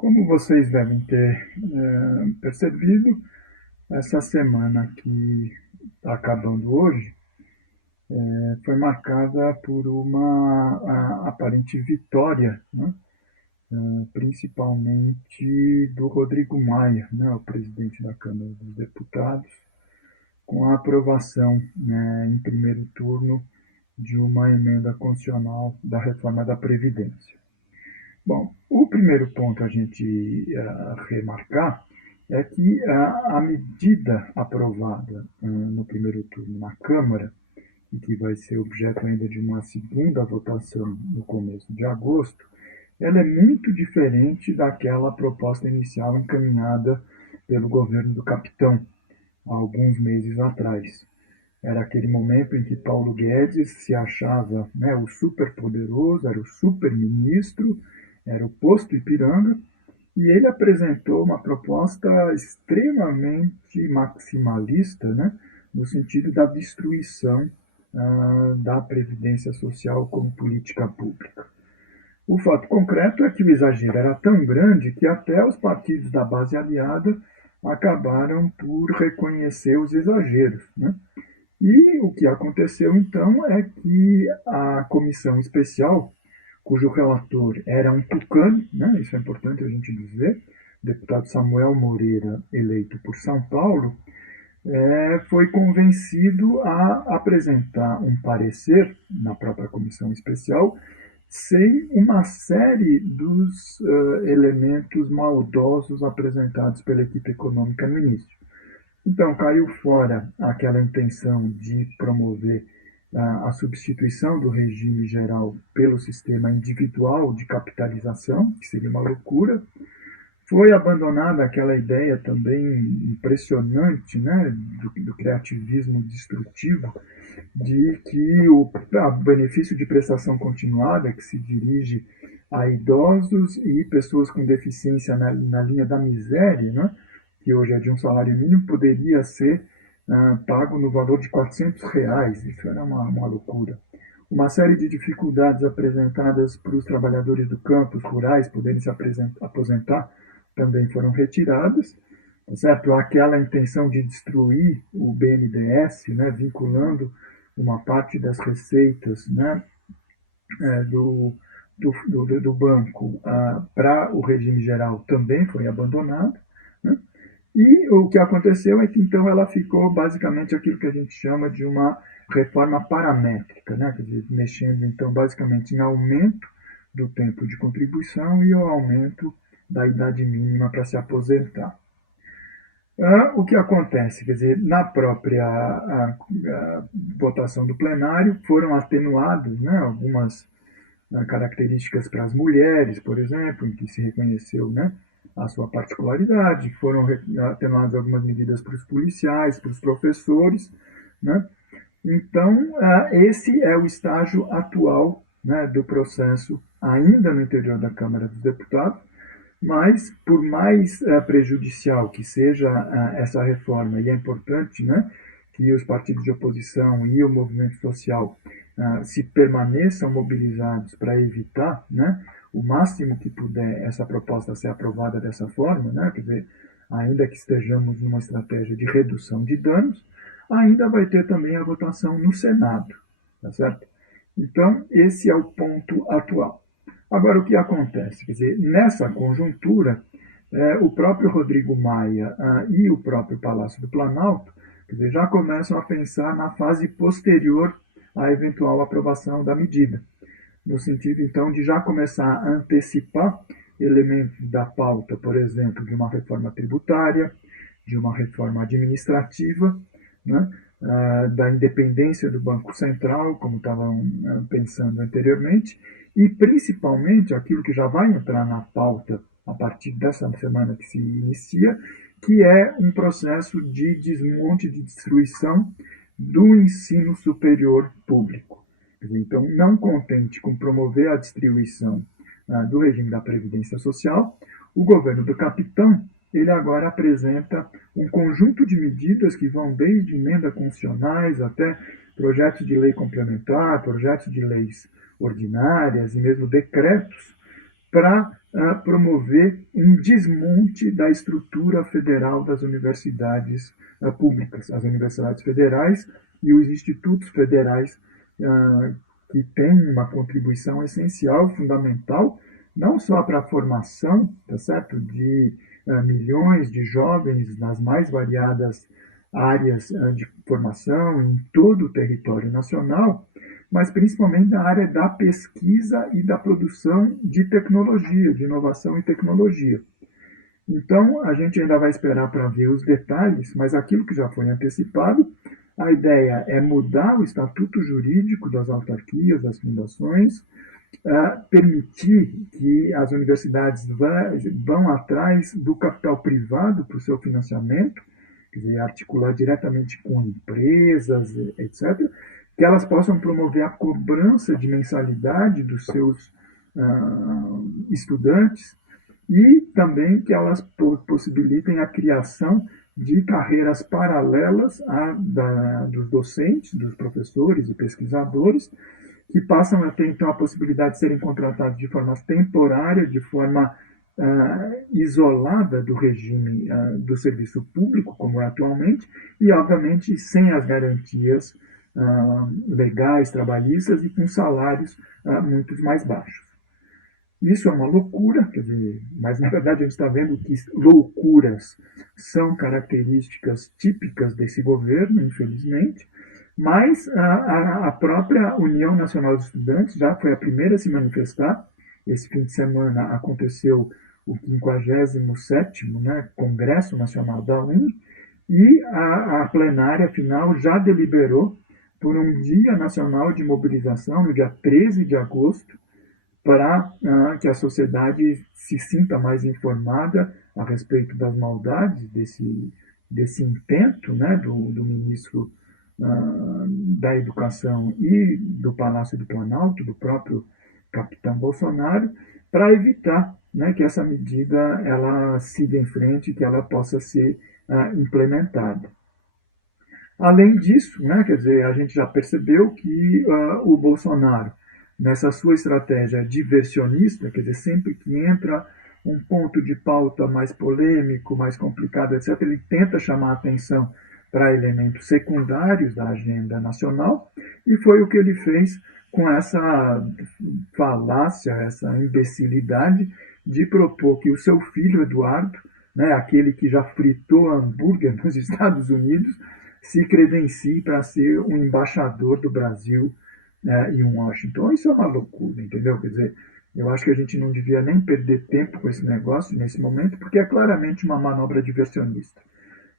Como vocês devem ter percebido, essa semana que está acabando hoje foi marcada por uma aparente vitória, né, principalmente do Rodrigo Maia, né, o presidente da Câmara dos Deputados, com a aprovação, né, em primeiro turno de uma emenda constitucional da reforma da Previdência. Bom, o primeiro ponto a gente remarcar é que a medida aprovada no primeiro turno na Câmara, e que vai ser objeto ainda de uma segunda votação no começo de agosto, ela é muito diferente daquela proposta inicial encaminhada pelo governo do capitão, há alguns meses atrás. Era aquele momento em que Paulo Guedes se achava, né, o superpoderoso, era o superministro, era o posto Ipiranga, e ele apresentou uma proposta extremamente maximalista, né, no sentido da destruição da Previdência Social como política pública. O fato concreto é que o exagero era tão grande que até os partidos da base aliada acabaram por reconhecer os exageros, né? E o que aconteceu então é que a comissão especial, cujo relator era um tucano, né, isso é importante a gente dizer, o deputado Samuel Moreira, eleito por São Paulo, foi convencido a apresentar um parecer na própria comissão especial sem uma série dos elementos maldosos apresentados pela equipe econômica no início. Então, caiu fora aquela intenção de promover a substituição do regime geral pelo sistema individual de capitalização, que seria uma loucura. Foi abandonada aquela ideia também impressionante, né, do criativismo destrutivo, de que o benefício de prestação continuada, que se dirige a idosos e pessoas com deficiência na linha da miséria, né, que hoje é de um salário mínimo, poderia ser pago no valor de R$ 400. Isso era uma loucura. Uma série de dificuldades apresentadas para os trabalhadores do campo, os rurais, poderem se aposentar, também foram retiradas. Certo? Aquela intenção de destruir o BNDES, né, vinculando uma parte das receitas, né, do banco para o regime geral também foi abandonado. Né? E o que aconteceu é que então ela ficou basicamente aquilo que a gente chama de uma reforma paramétrica, né? Quer dizer, mexendo então basicamente em aumento do tempo de contribuição e o aumento da idade mínima para se aposentar. O que acontece? Quer dizer, na própria votação do plenário foram atenuadas, né, algumas características para as mulheres, por exemplo, em que se reconheceu, né, a sua particularidade, foram atenuadas algumas medidas para os policiais, para os professores, né? Então, esse é o estágio atual, né, do processo ainda no interior da Câmara dos Deputados, mas, por mais prejudicial que seja essa reforma, e é importante, né, que os partidos de oposição e o movimento social se permaneçam mobilizados para evitar, né, o máximo que puder essa proposta ser aprovada dessa forma, né, quer dizer, ainda que estejamos numa estratégia de redução de danos, ainda vai ter também a votação no Senado, tá certo? Então, esse é o ponto atual. Agora, o que acontece? Quer dizer, nessa conjuntura, o próprio Rodrigo Maia e o próprio Palácio do Planalto, quer dizer, já começam a pensar na fase posterior à eventual aprovação da medida, no sentido, então, de já começar a antecipar elementos da pauta, por exemplo, de uma reforma tributária, de uma reforma administrativa, né, da independência do Banco Central, como estavam pensando anteriormente, e principalmente aquilo que já vai entrar na pauta a partir dessa semana que se inicia, que é um processo de desmonte, de destruição do ensino superior público. Então, não contente com promover a distribuição do regime da Previdência Social, o governo do capitão ele agora apresenta um conjunto de medidas que vão desde emendas constitucionais até projetos de lei complementar, projetos de leis ordinárias e mesmo decretos para promover um desmonte da estrutura federal das universidades públicas, as universidades federais e os institutos federais, que têm uma contribuição essencial, fundamental, não só para a formação, tá certo, de milhões de jovens nas mais variadas áreas de formação em todo o território nacional, mas principalmente na área da pesquisa e da produção de tecnologia, de inovação e tecnologia. Então, a gente ainda vai esperar para ver os detalhes, mas aquilo que já foi antecipado, a ideia é mudar o estatuto jurídico das autarquias, das fundações, permitir que as universidades vão atrás do capital privado para o seu financiamento, quer dizer, articular diretamente com empresas, etc., que elas possam promover a cobrança de mensalidade dos seus estudantes e também que elas possibilitem a criação de carreiras paralelas dos docentes, dos professores e pesquisadores, que passam a ter então a possibilidade de serem contratados de forma temporária, de forma isolada do regime do serviço público, como é atualmente, e obviamente sem as garantias legais, trabalhistas e com salários muito mais baixos. Isso é uma loucura, quer dizer, mas na verdade a gente está vendo que loucuras são características típicas desse governo, infelizmente, mas a própria União Nacional dos Estudantes já foi a primeira a se manifestar. Esse fim de semana aconteceu o 57º, né, Congresso Nacional da UNE, e a plenária final já deliberou por um dia nacional de mobilização no dia 13 de agosto, para que a sociedade se sinta mais informada a respeito das maldades desse intento, né, do ministro da Educação e do Palácio do Planalto, do próprio capitão Bolsonaro, para evitar, né, que essa medida ela siga em frente, que ela possa ser implementada. Além disso, né, quer dizer, a gente já percebeu que o Bolsonaro, nessa sua estratégia diversionista, quer dizer, sempre que entra um ponto de pauta mais polêmico, mais complicado, etc., ele tenta chamar a atenção para elementos secundários da agenda nacional, e foi o que ele fez com essa falácia, essa imbecilidade de propor que o seu filho Eduardo, né, aquele que já fritou hambúrguer nos Estados Unidos, se credencie para ser um embaixador do Brasil em Washington. Isso é uma loucura, entendeu? Quer dizer, eu acho que a gente não devia nem perder tempo com esse negócio nesse momento, porque é claramente uma manobra diversionista.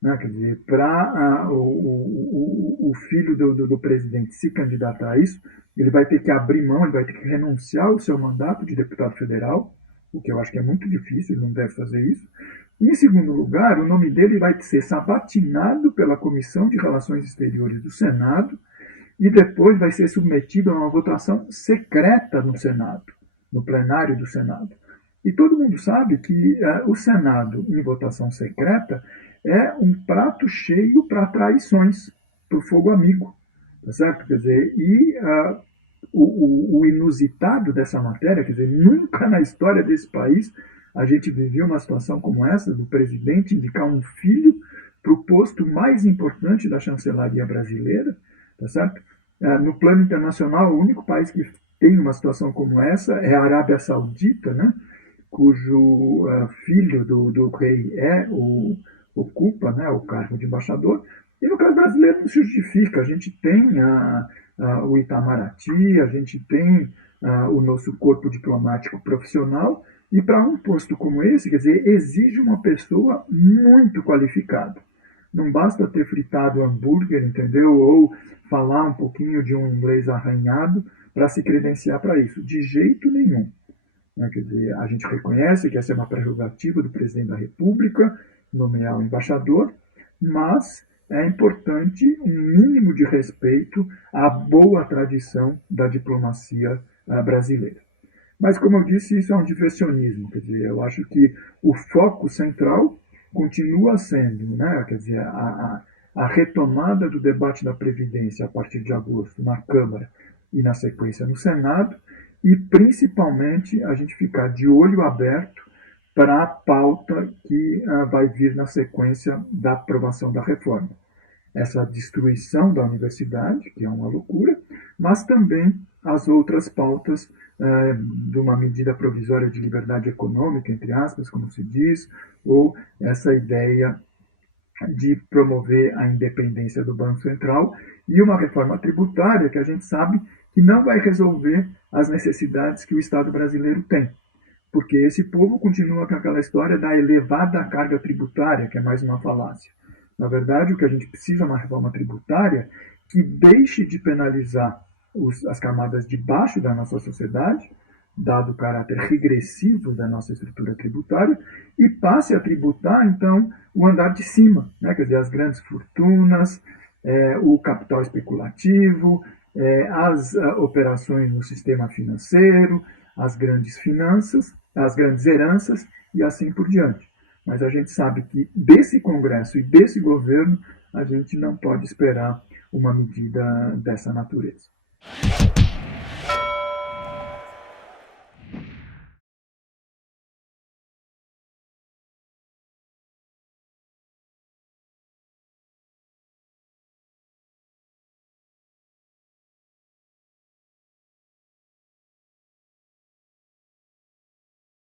Né? Quer dizer, para o filho do presidente se candidatar a isso, ele vai ter que abrir mão, ele vai ter que renunciar ao seu mandato de deputado federal, o que eu acho que é muito difícil, ele não deve fazer isso. Em segundo lugar, o nome dele vai ser sabatinado pela Comissão de Relações Exteriores do Senado e depois vai ser submetido a uma votação secreta no Senado, no plenário do Senado. E todo mundo sabe que o Senado, em votação secreta, é um prato cheio para traições, para o fogo amigo. Tá certo? Quer dizer, e o inusitado dessa matéria, quer dizer, nunca na história desse país a gente viveu uma situação como essa, do presidente indicar um filho para o posto mais importante da chancelaria brasileira, tá certo? No plano internacional, o único país que tem uma situação como essa é a Arábia Saudita, né? Cujo filho do rei ocupa, né, o cargo de embaixador. E no caso brasileiro não se justifica. A gente tem o Itamaraty, a gente tem o nosso corpo diplomático profissional, e para um posto como esse, quer dizer, exige uma pessoa muito qualificada. Não basta ter fritado hambúrguer, entendeu? Ou falar um pouquinho de um inglês arranhado para se credenciar para isso. De jeito nenhum. Né? Quer dizer, a gente reconhece que essa é uma prerrogativa do presidente da República, nomear o embaixador, mas é importante um mínimo de respeito à boa tradição da diplomacia brasileira. Mas, como eu disse, isso é um diversionismo. Quer dizer, eu acho que o foco central continua sendo, né, quer dizer, a retomada do debate da Previdência a partir de agosto na Câmara e, na sequência, no Senado, e principalmente a gente ficar de olho aberto para a pauta que vai vir na sequência da aprovação da reforma. Essa destruição da universidade, que é uma loucura, mas também as outras pautas de uma medida provisória de liberdade econômica, entre aspas, como se diz, ou essa ideia de promover a independência do Banco Central e uma reforma tributária que a gente sabe que não vai resolver as necessidades que o Estado brasileiro tem. Porque esse povo continua com aquela história da elevada carga tributária, que é mais uma falácia. Na verdade, o que a gente precisa é uma reforma tributária que deixe de penalizar as camadas de baixo da nossa sociedade, dado o caráter regressivo da nossa estrutura tributária, e passe a tributar, então, o andar de cima, né? Quer dizer, as grandes fortunas, o capital especulativo, as operações no sistema financeiro, as grandes finanças, as grandes heranças e assim por diante. Mas a gente sabe que desse Congresso e desse governo a gente não pode esperar uma medida dessa natureza.